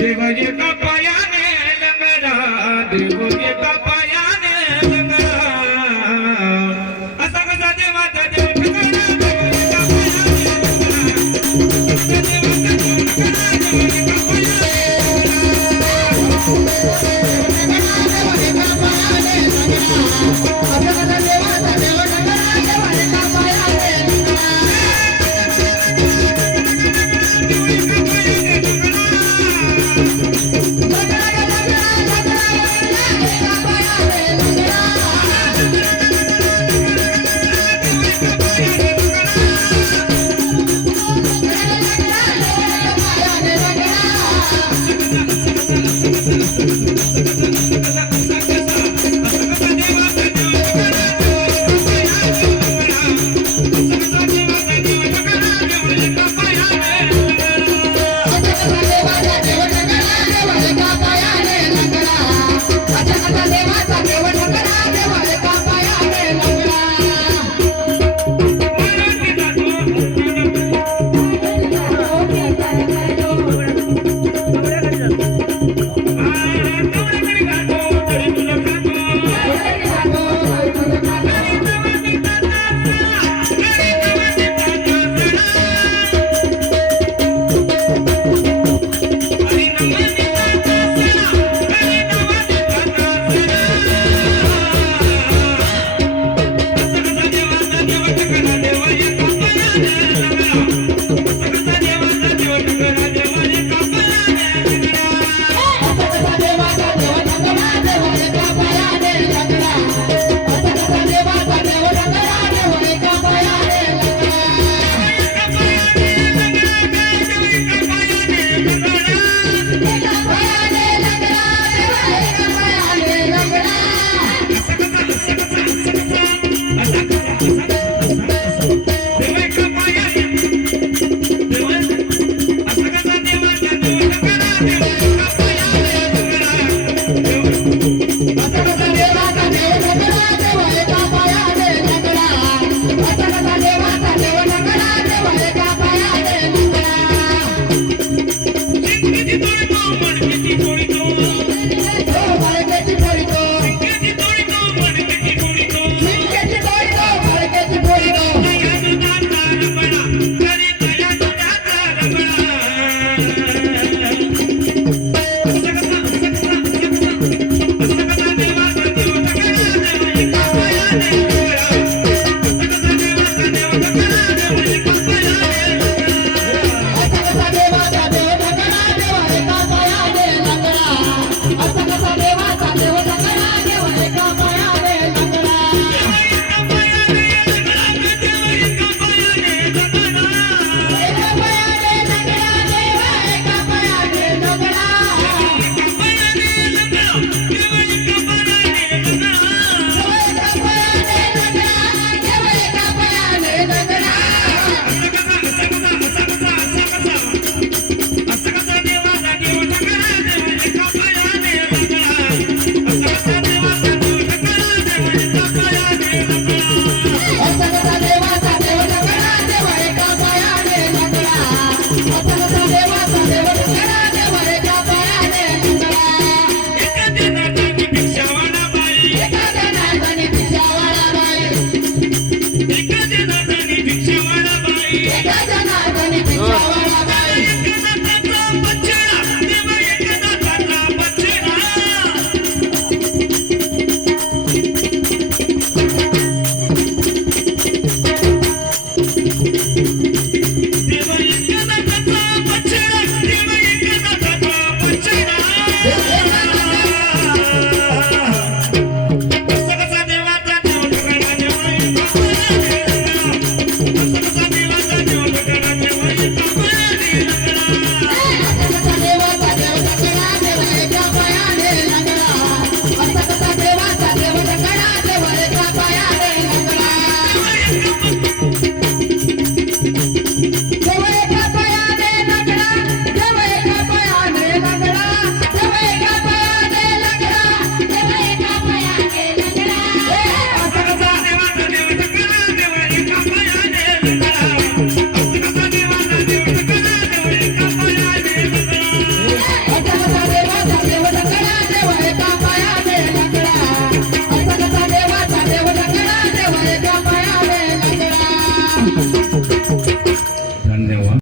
Dev Yeah.